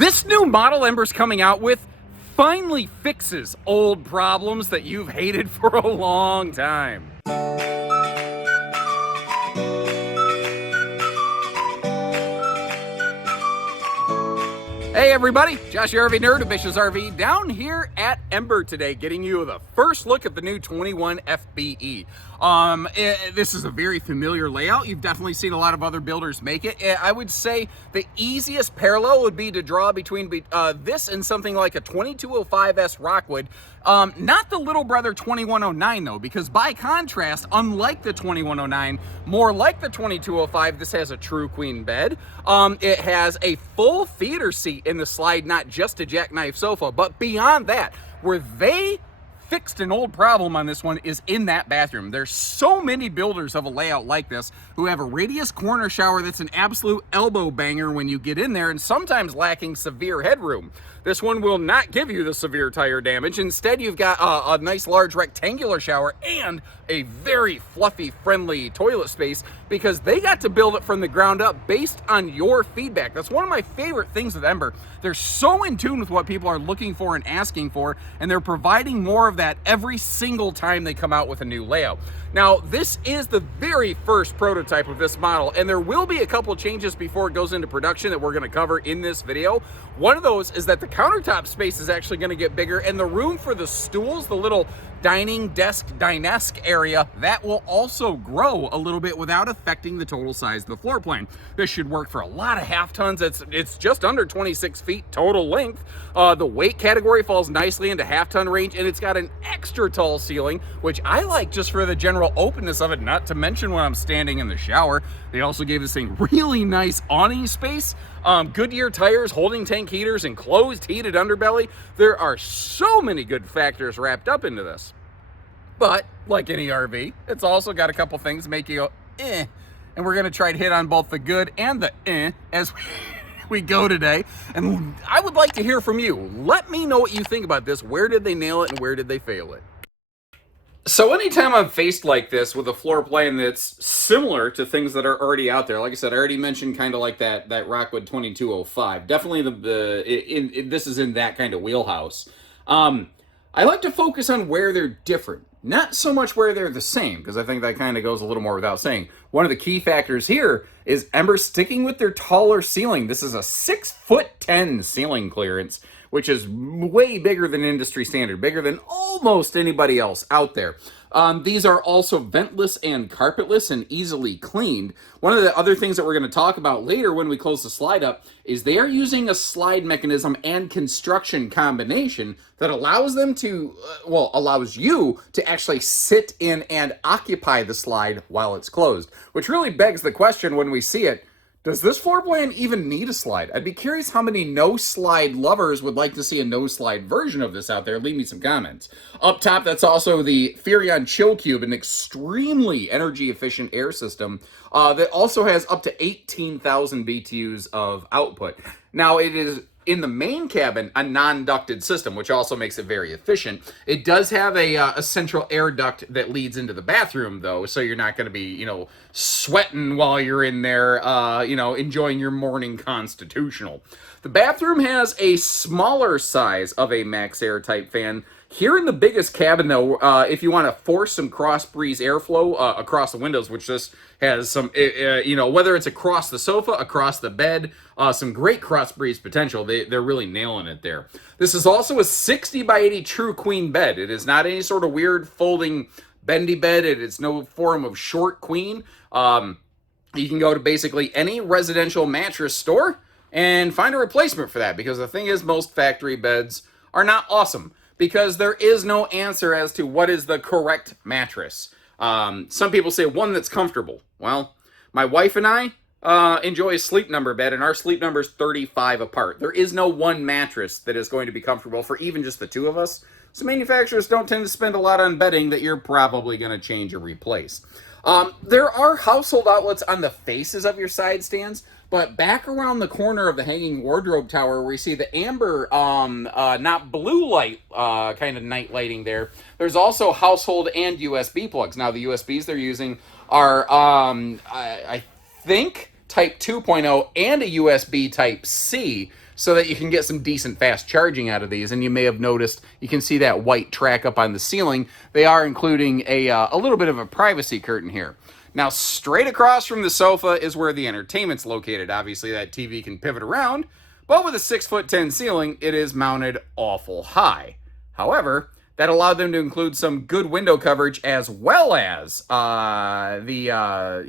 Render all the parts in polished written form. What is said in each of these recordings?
This new model Ember's coming out with finally fixes old problems that you've hated for a long time. Hey everybody, Josh RV Nerd of Bish's RV down here at Ember today, getting you the first look at the new 21 FBE. This is a very familiar layout. You've definitely seen a lot of other builders make it. I would say the easiest parallel would be to draw between this and something like a 2205S Rockwood. Not the little brother 2109 though, because by contrast, unlike the 2109, more like the 2205, this has a true queen bed. It has a full theater seat in the slide, not just a jackknife sofa, but beyond that, where they fixed an old problem on this one is in that bathroom. There's so many builders of a layout like this who have a radius corner shower that's an absolute elbow banger when you get in there, and sometimes lacking severe headroom. This one will not give you the severe tire damage. Instead, you've got a nice large rectangular shower and a very fluffy, friendly toilet space, because they got to build it from the ground up based on your feedback. That's one of my favorite things with Ember. They're so in tune with what people are looking for and asking for, and they're providing more of that every single time they come out with a new layout. Now, this is the very first prototype of this model, and there will be a couple changes before it goes into production that we're going to cover in this video. One of those is that the countertop space is actually going to get bigger, and the room for the stools, the little dining desk, dinesque area, that will also grow a little bit without affecting the total size of the floor plan. This should work for a lot of half tons. It's just under 26 feet total length. The weight category falls nicely into half ton range, and it's got an extra tall ceiling, which I like just for the general openness of it, not to mention when I'm standing in the shower. They also gave this thing really nice awning space. Goodyear tires, holding tank heaters, enclosed heated underbelly. There are so many good factors wrapped up into this. But like any RV, it's also got a couple things make you go, eh. And we're gonna try to hit on both the good and the eh as we go today. And I would like to hear from you. Let me know what you think about this. Where did they nail it and where did they fail it? So anytime I'm faced like this with a floor plan that's similar to things that are already out there, like I said, I already mentioned kind of like that Rockwood 2205. Definitely this is in that kind of wheelhouse. I like to focus on where they're different, not so much where they're the same, because I think that kind of goes a little more without saying. One of the key factors here is Ember sticking with their taller ceiling. This is a 6'10" ceiling clearance, which is way bigger than industry standard, bigger than almost anybody else out there. These are also ventless and carpetless and easily cleaned. One of the other things that we're going to talk about later when we close the slide up is they are using a slide mechanism and construction combination that allows them to, allows you to actually sit in and occupy the slide while it's closed, which really begs the question when we see it, does this floor plan even need a slide? I'd be curious how many no-slide lovers would like to see a no-slide version of this out there. Leave me some comments. Up top, that's also the Furrion Chill Cube, an extremely energy-efficient air system that also has up to 18,000 BTUs of output. Now, it is in the main cabin a non-ducted system, which also makes it very efficient. It does have a central air duct that leads into the bathroom, though, so you're not going to be, sweating while you're in there, enjoying your morning constitutional. The bathroom has a smaller size of a max air type fan. Here in the biggest cabin, though, if you want to force some cross breeze airflow across the windows, which this has some, whether it's across the sofa, across the bed, some great cross breeze potential. They're really nailing it there. This is also a 60 by 80 true queen bed. It is not any sort of weird folding bendy bed. It is no form of short queen. You can go to basically any residential mattress store and find a replacement for that, because the thing is, most factory beds are not awesome, because there is no answer as to what is the correct mattress. Some people say one that's comfortable. Well, my wife and I enjoy a sleep number bed, and our sleep number is 35 apart. There is no one mattress that is going to be comfortable for even just the two of us. So manufacturers don't tend to spend a lot on bedding that you're probably going to change or replace. There are household outlets on the faces of your side stands, but back around the corner of the hanging wardrobe tower where you see the amber, not blue light kind of night lighting there, there's also household and USB plugs. Now, the USBs they're using are, I think, Type 2.0 and a USB Type C. so that you can get some decent fast charging out of these. And you may have noticed, you can see that white track up on the ceiling. They are including a little bit of a privacy curtain here. Now, straight across from the sofa is where the entertainment's located. Obviously, that TV can pivot around, but with a 6'10" ceiling, it is mounted awful high. However, that allowed them to include some good window coverage as well as what do I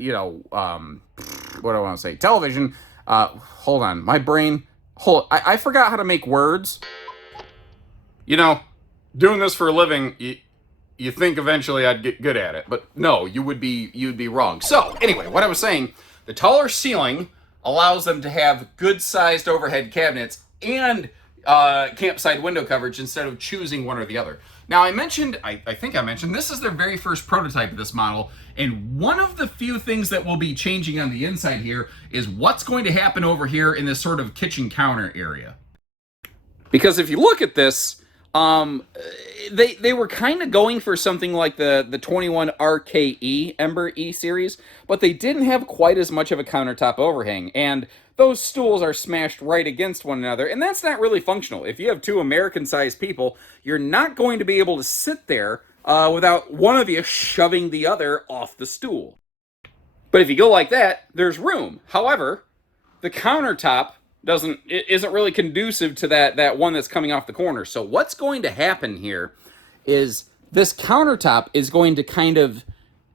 want to say? Television. Hold on, my brain. I forgot how to make words. You know, doing this for a living, you think eventually I'd get good at it, but no, you'd be wrong. So anyway, what I was saying, the taller ceiling allows them to have good-sized overhead cabinets and campsite window coverage instead of choosing one or the other. Now, I think I mentioned, this is their very first prototype of this model, and one of the few things that will be changing on the inside here is what's going to happen over here in this sort of kitchen counter area. Because if you look at this, they were kind of going for something like the 21 RKE Ember E series, but they didn't have quite as much of a countertop overhang, and those stools are smashed right against one another, and that's not really functional. If you have two American-sized people, you're not going to be able to sit there without one of you shoving the other off the stool. But if you go like that, there's room. However, the countertop isn't really conducive to that one that's coming off the corner. So what's going to happen here is this countertop is going to kind of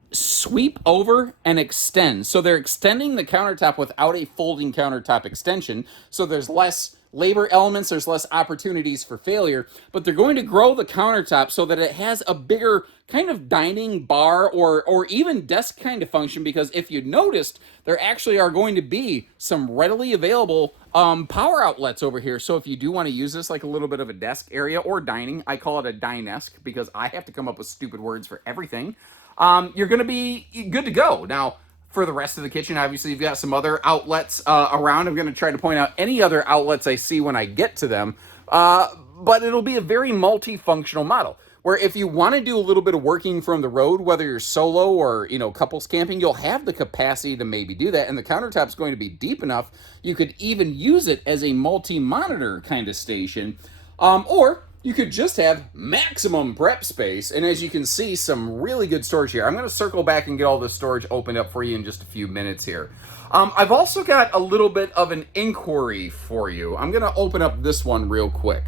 sweep over and extend. So they're extending the countertop without a folding countertop extension. So there's less labor elements, there's less opportunities for failure, but they're going to grow the countertop so that it has a bigger kind of dining bar or even desk kind of function, because if you noticed, there actually are going to be some readily available power outlets over here. So if you do want to use this like a little bit of a desk area or dining, I call it a dinesk because I have to come up with stupid words for everything, you're going to be good to go. Now, for the rest of the kitchen, obviously, you've got some other outlets around. I'm going to try to point out any other outlets I see when I get to them, but it'll be a very multifunctional model, where if you want to do a little bit of working from the road, whether you're solo or, couples camping, you'll have the capacity to maybe do that, and the countertop's going to be deep enough, you could even use it as a multi-monitor kind of station, or you could just have maximum prep space, and as you can see, some really good storage here. I'm going to circle back and get all the storage opened up for you in just a few minutes here. I've also got a little bit of an inquiry for you. I'm going to open up this one real quick.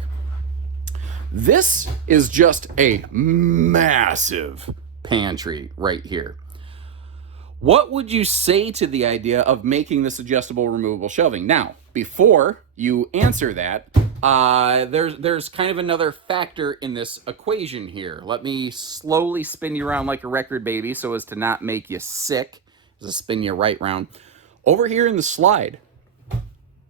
This is just a massive pantry right here. What would you say to the idea of making this adjustable removable shelving? Now, before you answer that, there's kind of another factor in this equation here. Let me slowly spin you around like a record baby so as to not make you sick, as I spin you right round. Over here in the slide,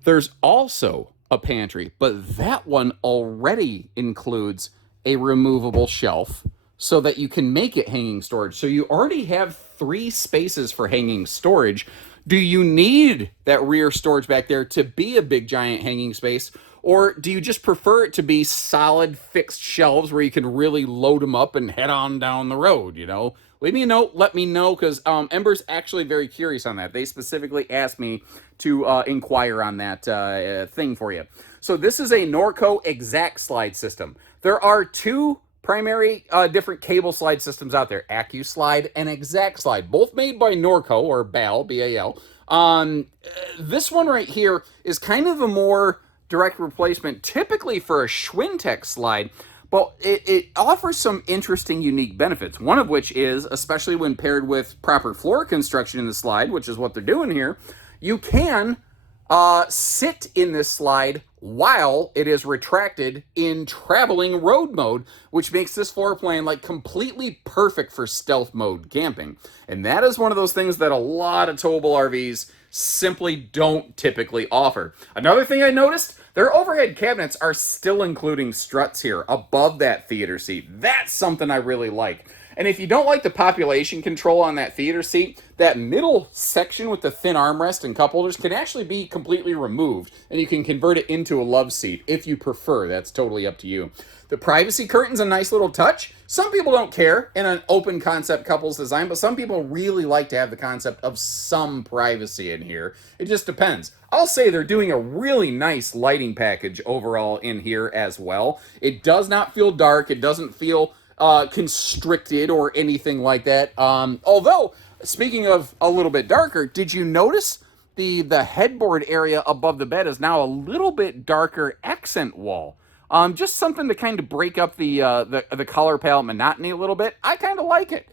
there's also a pantry, but that one already includes a removable shelf so that you can make it hanging storage. So you already have 3 spaces for hanging storage. Do you need that rear storage back there to be a big giant hanging space? Or do you just prefer it to be solid fixed shelves where you can really load them up and head on down the road, Leave me a note, let me know, because Ember's actually very curious on that. They specifically asked me to inquire on that thing for you. So this is a Norco Exact Slide system. There are 2 primary different cable slide systems out there, AccuSlide and Exact Slide, both made by Norco, or BAL, B-A-L. This one right here is kind of a more direct replacement, typically for a Schwintek slide, but it offers some interesting, unique benefits. One of which is, especially when paired with proper floor construction in the slide, which is what they're doing here, you can sit in this slide while it is retracted in traveling road mode, which makes this floor plan like completely perfect for stealth mode camping. And that is one of those things that a lot of towable RVs simply don't typically offer. Another thing I noticed, their overhead cabinets are still including struts here above that theater seat. That's something I really like. And if you don't like the population control on that theater seat, that middle section with the thin armrest and cup holders can actually be completely removed, and you can convert it into a love seat if you prefer. That's totally up to you. The privacy curtain's a nice little touch. Some people don't care in an open concept couples design, but some people really like to have the concept of some privacy in here. It just depends. I'll say they're doing a really nice lighting package overall in here as well. It does not feel dark. It doesn't feel constricted or anything like that. Although, speaking of a little bit darker, did you notice the headboard area above the bed is now a little bit darker accent wall? Just something to kind of break up the color palette monotony a little bit. I kind of like it.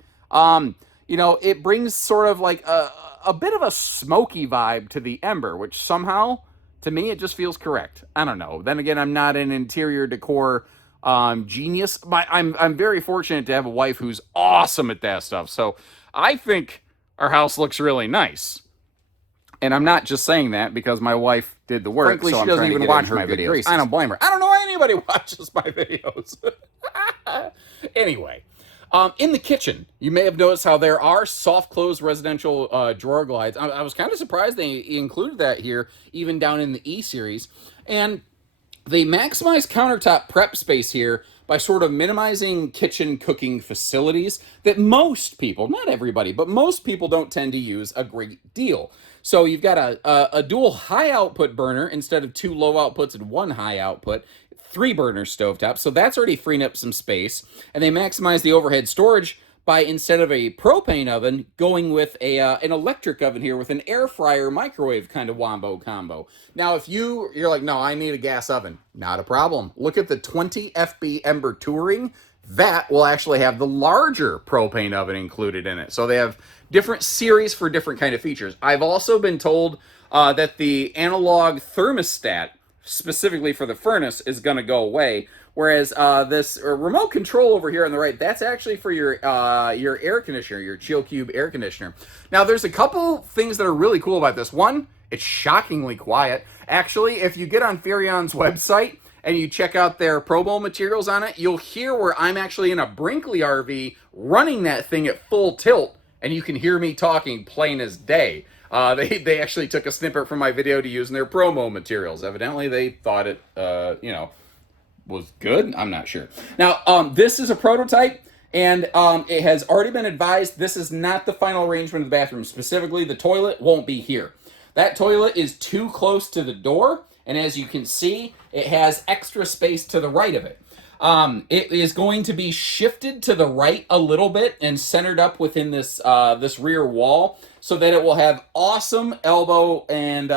It brings sort of like a bit of a smoky vibe to the Ember, which somehow, to me, it just feels correct. I don't know. Then again, I'm not an interior decor genius, but I'm very fortunate to have a wife who's awesome at that stuff. So I think our house looks really nice. And I'm not just saying that because my wife did the work. Frankly, so she doesn't even watch my videos. Graces. I don't blame her. I don't know why anybody watches my videos. Anyway, in the kitchen, you may have noticed how there are soft close residential drawer glides. I was kind of surprised they included that here, even down in the E series. And they maximize countertop prep space here by sort of minimizing kitchen cooking facilities that most people, not everybody, but most people don't tend to use a great deal. So you've got a dual high output burner instead of 2 low outputs and 1 high output, 3 burner stovetop. So that's already freeing up some space. And they maximize the overhead storage by, instead of a propane oven, going with an electric oven here with an air fryer microwave kind of wombo combo. Now, if you're like, no, I need a gas oven, not a problem. Look at the 20 FB Ember Touring. That will actually have the larger propane oven included in it. So they have different series for different kind of features. I've also been told that the analog thermostat, specifically for the furnace, is going to go away. Whereas this remote control over here on the right, that's actually for your air conditioner, your Chill Cube air conditioner. Now, there's a couple things that are really cool about this. One, it's shockingly quiet. Actually, if you get on Furrion's website and you check out their promo materials on it, you'll hear where I'm actually in a Brinkley RV running that thing at full tilt, and you can hear me talking plain as day. They actually took a snippet from my video to use in their promo materials. Evidently, they thought it, was good. I'm not sure. Now, this is a prototype, and it has already been advised this is not the final arrangement of the bathroom. Specifically, the toilet won't be here. That toilet is too close to the door, and as you can see, it has extra space to the right of it. It is going to be shifted to the right a little bit and centered up within this rear wall so that it will have awesome elbow and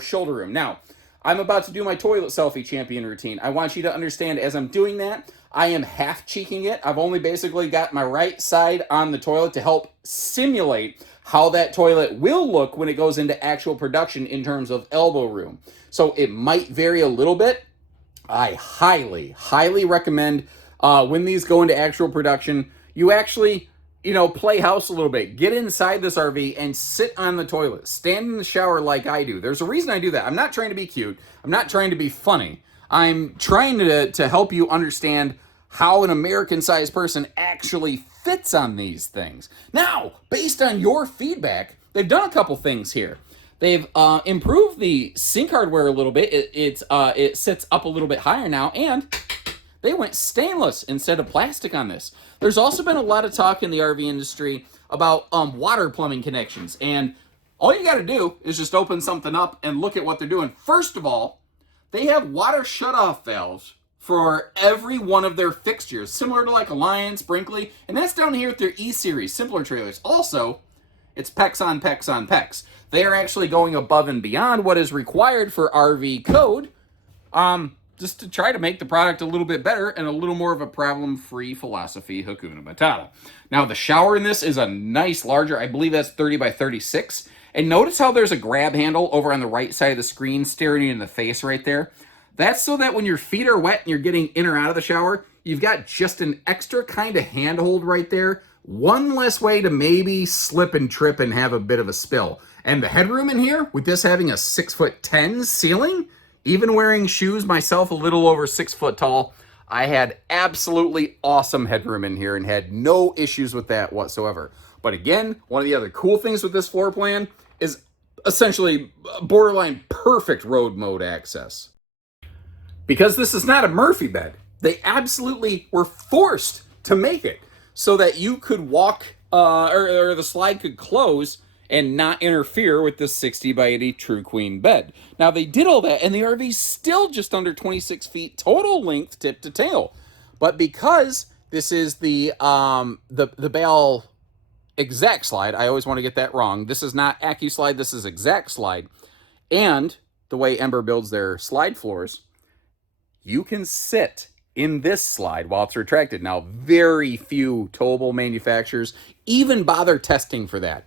shoulder room. Now, I'm about to do my toilet selfie champion routine. I want you to understand, as I'm doing that, I am half cheeking it. I've only basically got my right side on the toilet to help simulate how that toilet will look when it goes into actual production in terms of elbow room. So it might vary a little bit. I highly, highly recommend when these go into actual production, you actually, play house a little bit. Get inside this RV and sit on the toilet. Stand in the shower like I do. There's a reason I do that. I'm not trying to be cute. I'm not trying to be funny. I'm trying to help you understand how an American-sized person actually fits on these things. Now, based on your feedback, they've done a couple things here. They've improved the sink hardware a little bit. It sits up a little bit higher now, and they went stainless instead of plastic on this. There's also been a lot of talk in the RV industry about water plumbing connections, and all you got to do is just open something up and look at what they're doing. First of all, they have water shutoff valves for every one of their fixtures, similar to like Alliance, Brinkley, and that's down here with their E-Series simpler trailers. Also, it's PEX on PEX on PEX. They are actually going above and beyond what is required for RV code, just to try to make the product a little bit better and a little more of a problem-free philosophy, Hakuna Matata. Now, the shower in this is a nice larger, I believe that's 30 by 36. And notice how there's a grab handle over on the right side of the screen staring you in the face right there. That's so that when your feet are wet and you're getting in or out of the shower, you've got just an extra kind of handhold right there. One less way to maybe slip and trip and have a bit of a spill. And the headroom in here, with this having a 6'10" ceiling, even wearing shoes myself a little over 6 foot tall, I had absolutely awesome headroom in here and had no issues with that whatsoever. But again, one of the other cool things with this floor plan is essentially borderline perfect road mode access. Because this is not a Murphy bed, they absolutely were forced to make it so that you could walk or the slide could close and not interfere with this 60 by 80 True Queen bed. Now they did all that, and the RV's still just under 26 feet total length tip to tail. But because this is the Bale exact slide, I always want to get that wrong. This is not AccuSlide, this is exact slide. And the way Ember builds their slide floors, you can sit in this slide while it's retracted. Now, very few towable manufacturers even bother testing for that.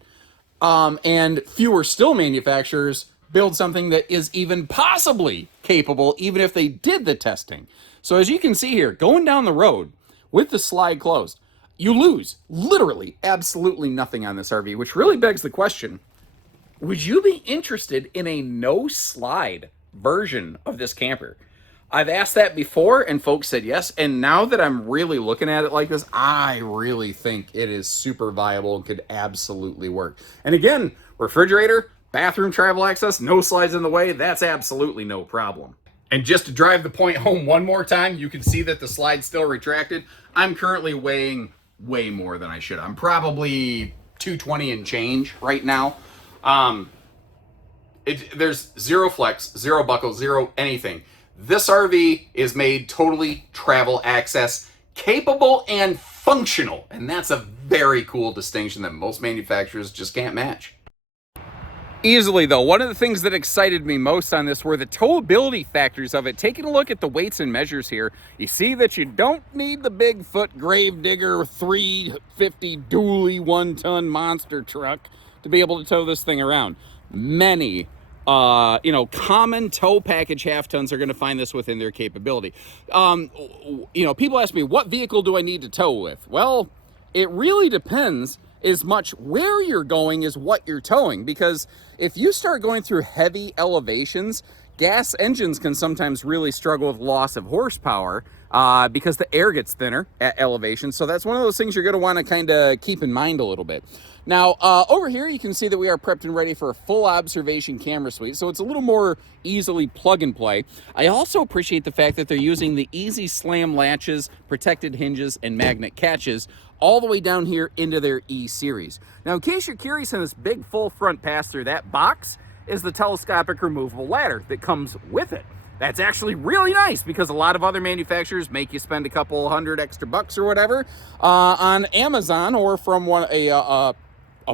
And fewer still manufacturers build something that is even possibly capable, even if they did the testing. So as you can see here, going down the road with the slide closed, you lose literally absolutely nothing on this RV, which really begs the question, would you be interested in a no slide version of this camper? I've asked that before and folks said yes. And now that I'm really looking at it like this, I really think it is super viable and could absolutely work. And again, refrigerator, bathroom travel access, no slides in the way, that's absolutely no problem. And just to drive the point home one more time, you can see that the slide's still retracted. I'm currently weighing way more than I should. I'm probably 220 and change right now. There's zero flex, zero buckle, zero anything. This RV is made totally travel access capable and functional. And that's a very cool distinction that most manufacturers just can't match. Easily though, one of the things that excited me most on this were the towability factors of it. Taking a look at the weights and measures here, you see that you don't need the Bigfoot Gravedigger 350 dually 1-ton monster truck to be able to tow this thing around. Many common tow package half tons are going to find this within their capability. People ask me, what vehicle do I need to tow with? Well, it really depends as much where you're going as what you're towing, because if you start going through heavy elevations, gas engines can sometimes really struggle with loss of horsepower because the air gets thinner at elevation. So that's one of those things you're going to want to kind of keep in mind a little bit. Now, over here, you can see that we are prepped and ready for a full observation camera suite, so it's a little more easily plug and play. I also appreciate the fact that they're using the easy slam latches, protected hinges, and magnet catches all the way down here into their E-Series. Now, in case you're curious on this big full front pass-through, that box is the telescopic removable ladder that comes with it. That's actually really nice because a lot of other manufacturers make you spend a couple $100 extra or whatever on Amazon or from a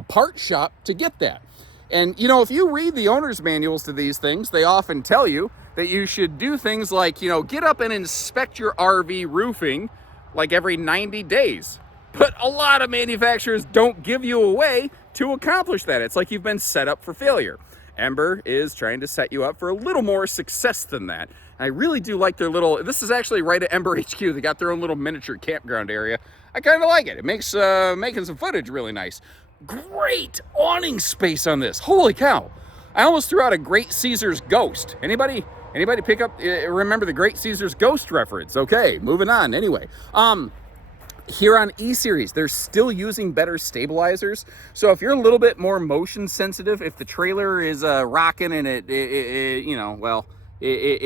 part shop to get that. And if you read the owner's manuals to these things, they often tell you that you should do things like, get up and inspect your RV roofing like every 90 days. But a lot of manufacturers don't give you a way to accomplish that. It's like you've been set up for failure. Ember is trying to set you up for a little more success than that. I really do like their this is actually right at Ember HQ. They got their own little miniature campground area. I kind of like it. It makes making some footage really nice. Great awning space on this. Holy cow. I almost threw out a Great Caesar's Ghost. Anybody pick up, remember the Great Caesar's Ghost reference? Okay, moving on. Anyway, here on E-Series, they're still using better stabilizers. So if you're a little bit more motion sensitive, if the trailer is rocking and it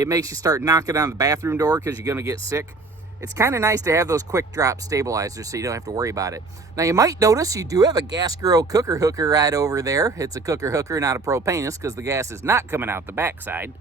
makes you start knocking on the bathroom door because you're going to get sick, it's kind of nice to have those quick drop stabilizers so you don't have to worry about it. Now you might notice you do have a gas grill cooker hooker right over there. It's a cooker hooker, not a propanus, because the gas is not coming out the backside.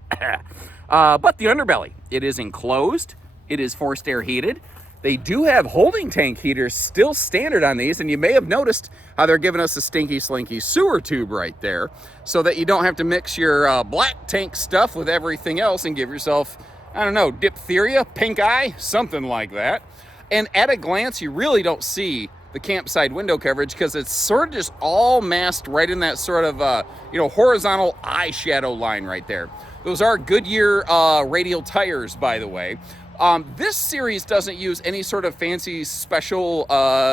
But the underbelly, it is enclosed. It is forced air heated. They do have holding tank heaters still standard on these, and you may have noticed how they're giving us a stinky slinky sewer tube right there so that you don't have to mix your black tank stuff with everything else and give yourself, I don't know, diphtheria, pink eye, something like that. And at a glance, you really don't see the campsite window coverage because it's sort of just all masked right in that sort of, horizontal eye shadow line right there. Those are Goodyear radial tires, by the way. This series doesn't use any sort of fancy special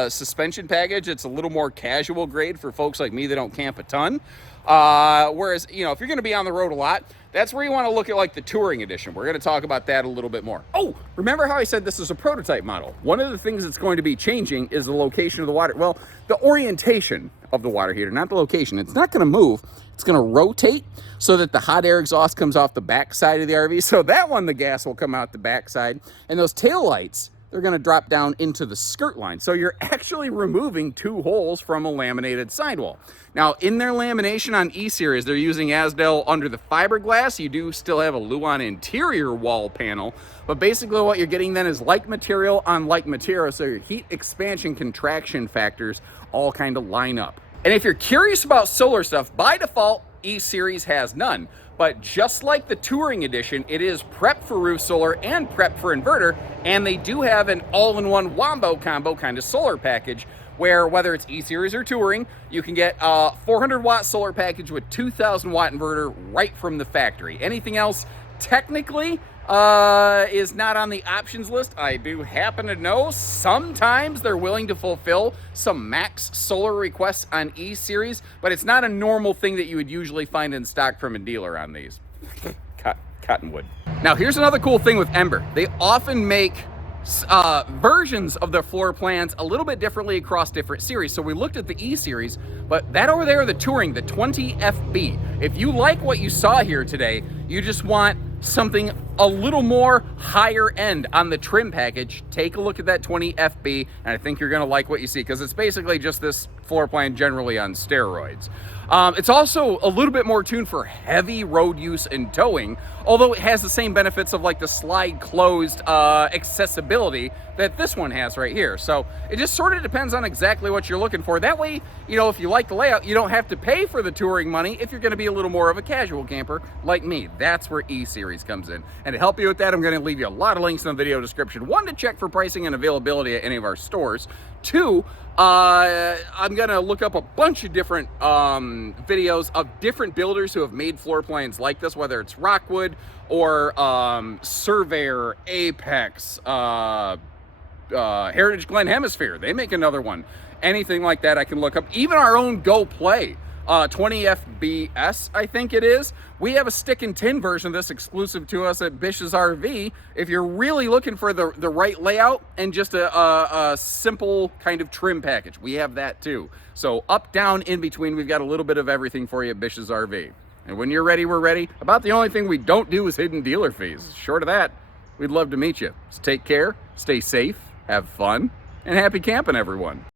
suspension package. It's a little more casual grade for folks like me that don't camp a ton. Whereas, if you're going to be on the road a lot, that's where you want to look at like the Touring Edition. We're going to talk about that a little bit more. Oh, remember how I said this is a prototype model? One of the things that's going to be changing is the location of the water. Well, the orientation of the water heater, not the location. It's not going to move. It's going to rotate so that the hot air exhaust comes off the back side of the RV. So that one, the gas will come out the back side. And those tail lights, they're going to drop down into the skirt line. So you're actually removing 2 holes from a laminated sidewall. Now, in their lamination on E-Series, they're using Azdel under the fiberglass. You do still have a Luan interior wall panel, but basically what you're getting then is like material on like material, so your heat expansion contraction factors all kind of line up. And if you're curious about solar stuff, by default, E-Series has none. But just like the Touring Edition, it is prepped for roof solar and prepped for inverter, and they do have an all-in-one wombo combo kind of solar package where whether it's E-Series or Touring, you can get a 400-watt solar package with 2,000-watt inverter right from the factory. Anything else technically is not on the options list. I do happen to know sometimes they're willing to fulfill some max solar requests on E-Series, but it's not a normal thing that you would usually find in stock from a dealer on these. Cottonwood. Now here's another cool thing with Ember. They often make versions of their floor plans a little bit differently across different series. So we looked at the E-Series, but that over there, the Touring, the 20FB. If you like what you saw here today, you just want something a little more higher end on the trim package, take a look at that 20FB, and I think you're gonna like what you see, because it's basically just this floor plan generally on steroids. It's also a little bit more tuned for heavy road use and towing, although it has the same benefits of like the slide closed accessibility that this one has right here. So it just sort of depends on exactly what you're looking for. That way, if you like the layout, you don't have to pay for the Touring money if you're gonna be a little more of a casual camper like me. That's where E-Series comes in. And to help you with that, I'm gonna leave you a lot of links in the video description. 1, to check for pricing and availability at any of our stores. 2, I'm gonna look up a bunch of different videos of different builders who have made floor plans like this, whether it's Rockwood or Surveyor, Apex, Heritage Glen Hemisphere. They make another one. Anything like that I can look up. Even our own Go Play 20FBS, I think it is. We have a stick and tin version of this exclusive to us at Bish's RV. If you're really looking for the right layout and just a simple kind of trim package, we have that too. So up, down, in between, we've got a little bit of everything for you at Bish's RV. And when you're ready, we're ready. About the only thing we don't do is hidden dealer fees. Short of that, we'd love to meet you. So take care, stay safe, have fun, and happy camping, everyone.